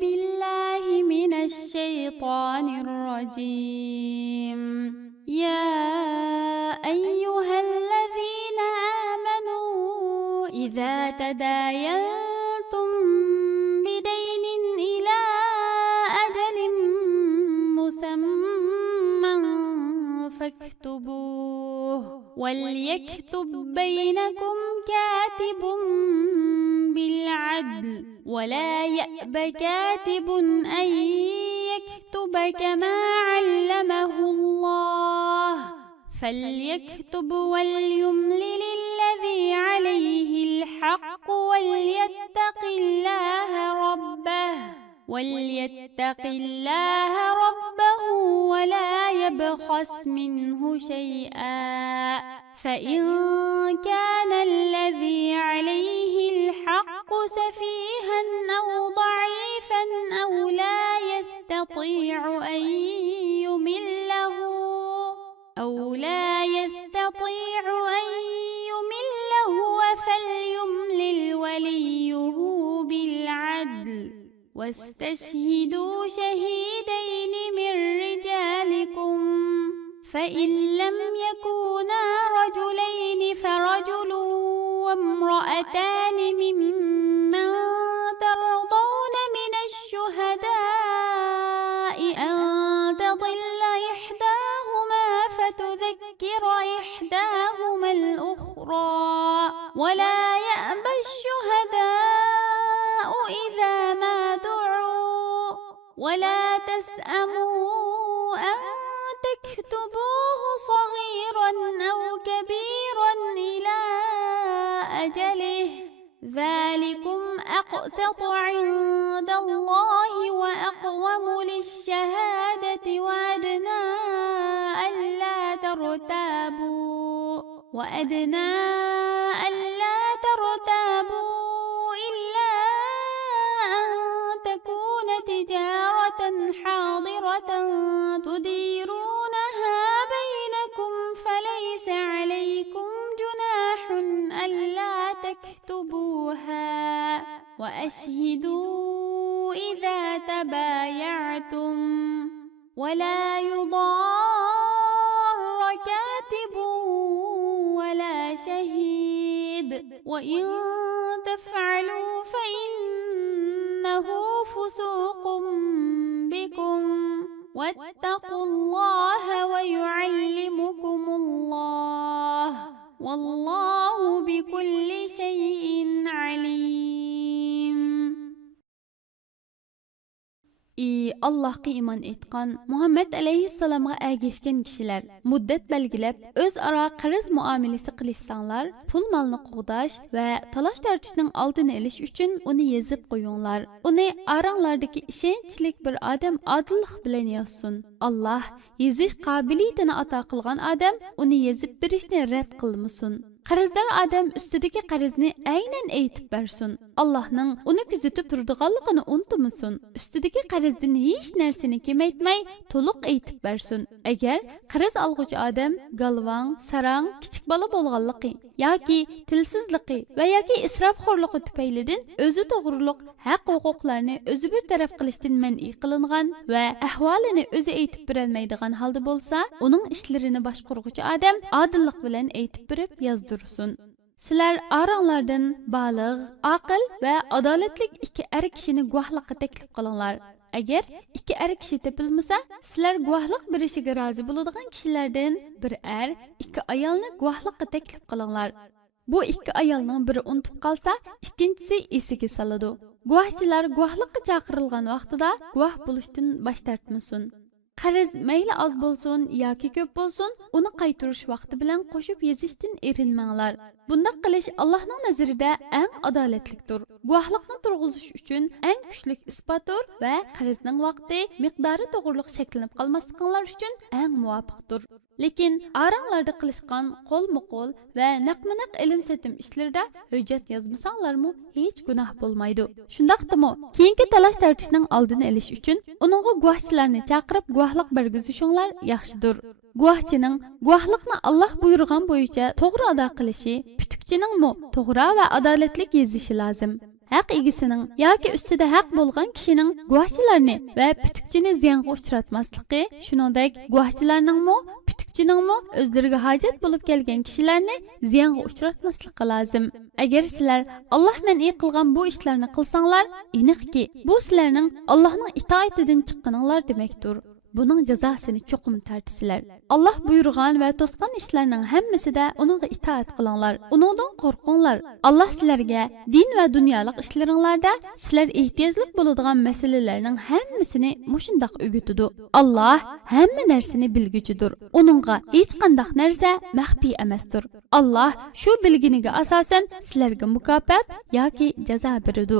بالله من الشيطان الرجيم. يا أيها الذين آمنوا إذا تداينتم بدين إلى أجل مسمى فاكتبوه وليكتب بينكم كاتب بالعدل ولا يأب كاتب أن يكتب كما علمه الله فليكتب وليملل الذي عليه الحق وليتق الله ربه ولا يبخس منه شيئا فإن كان الذي عليه الحق سفيها أو ضعيفا أو لا يستطيع أن يمل هو فليملل وليه بالعدل واستشهدوا شهيدين من رجالكم فإن لم يكونا رجلين فرجل وامرأتان ممن ترضون من الشهداء أن تضل إحداهما فتذكر إحداهما الأخرى ولا يأبى الشهداء إذا ما دعوا ولا تسأموا أن تكتبوه صغيرا أو كبيرا إلى أجله ذلكم أقسط عند الله وأقوم للشهادة وأدنى ألا ترتابوا إلا أن تكون تجارة حاضرة تديرونها بينكم فليس عليكم جناح ألا تكتبوها وأشهدوا إذا تبايعتم ولا يضار كاتب ولا شهيد وإن تفعلوا فإنه فسوق بكم واتقوا الله ويعلمكم الله والله بكل شيء عليم. Allah'a iman etkan Muhammed aleyhisselam'a ergeçken kişiler muddet belgilep öz ara qarız muamelesi qilishsanglar pul malını qoğdaş ve talaş tartışının aldını eliş üçün onu yazıp qoyunlar. Onu aranglardaki işençlik bir adam adıllık bilen yazsın. Allah yazış qabiliyetini ata qılgan adam onu yazıp birishni rad qılmasın. Qarizdar adam üstüdeki qarizini aynen aytib bersin. Allah'ның onu küzütüp turduğanlığını unutmasın. Üstüdeki qarizdan hiç narsani kemaytmay to'liq aytib bersin. Agar qariz alg'uchi adam galvang, sarang, kichik bola bo'lganligi yoki tilsizligi va yoki isrofxo'rligi tufaylidan o'zi to'g'riliq haq-huquqlarni o'zi bir taraf qilishdan man'iy qilingan va ahvolini o'zi aytib berolmaydigan holda bo'lsa, uning ishlarini boshqaruvchi adam odillik bilan aytib berib yozdirsin. Sizlar aranglardan baligh, aql va adolatli ikki er kishini guvohlikqa taklif qilinglar. Agar ikki er kishi topilmasa, sizlar guvohlik berishiga rozi bo'ladigan kishilardan bir er, ikki ayolni guvohlikqa taklif qilinglar. Bu ikki ayolning biri unutib qolsa, ikkinchisi esiga soladi. Guvohchilar guvohlikqa chaqirilgan vaqtida guvoh bo'lishdan bosh tortmasin. Qariz mayli az bo'lsin yoki ko'p bo'lsin, uni qaytarish vaqti bilan qo'shib yozishdan erinmanglar. Bundaq qilish Allohning nazarida eng adolatlikdir. Guvohlikni turg'izish uchun eng kuchli isbotdir va qarizning vaqti, miqdori to'g'riliq shakllanib qolmasliklari uchun eng muvofiqdir. Lekin aranglarda qilishgan qo'lma-qo'l va naqma-naq ilm-setim ishlarida hujjat yozmasanglarmi hech gunoh bo'lmaydi. Shundaqdimi, keyingi talash tartishning oldini olish uchun uningga guvohchilarni chaqirib guvohlik bergizishinglar yaxshidir. Guvohchining guvohlikni Alloh buyurgan bo'yicha to'g'ri ado qilishi, putukchining to'g'ri va adolatli yozishi lozim. haq egisining yoki ustida haq bo'lgan kishining guvohchilarni va putukchini ziyanga uchratmasligi, shuningdek guvohchilarningmi putukchiningmi o'zlariga hojat bo'lib kelgan kishilarni ziyanga uchratmasligi lozim. Agar sizlar Alloh man'iy qilgan bu ishlarni qilsanglar, aniqki bu sizlarning Allohning itoatidan chiqqaninglar demakdir. Buning jazosini cho'qim tartisizlar. Alloh buyurgan va to'sgan ishlarning hammasida uningga itoat qilinglar. Uningdan qo'rqinglar. Alloh sizlarga din va dunyolik ishlaringlarda sizlar ehtiyojli bo'ladigan masalalarning hammasini mushundoq o'rgatadi. Alloh hamma narsani bilguchidir. Uningga hech qanday narsa maxfiy emasdir. Alloh shu bilginiga asosan sizlarga mukofot yoki jazo beradi.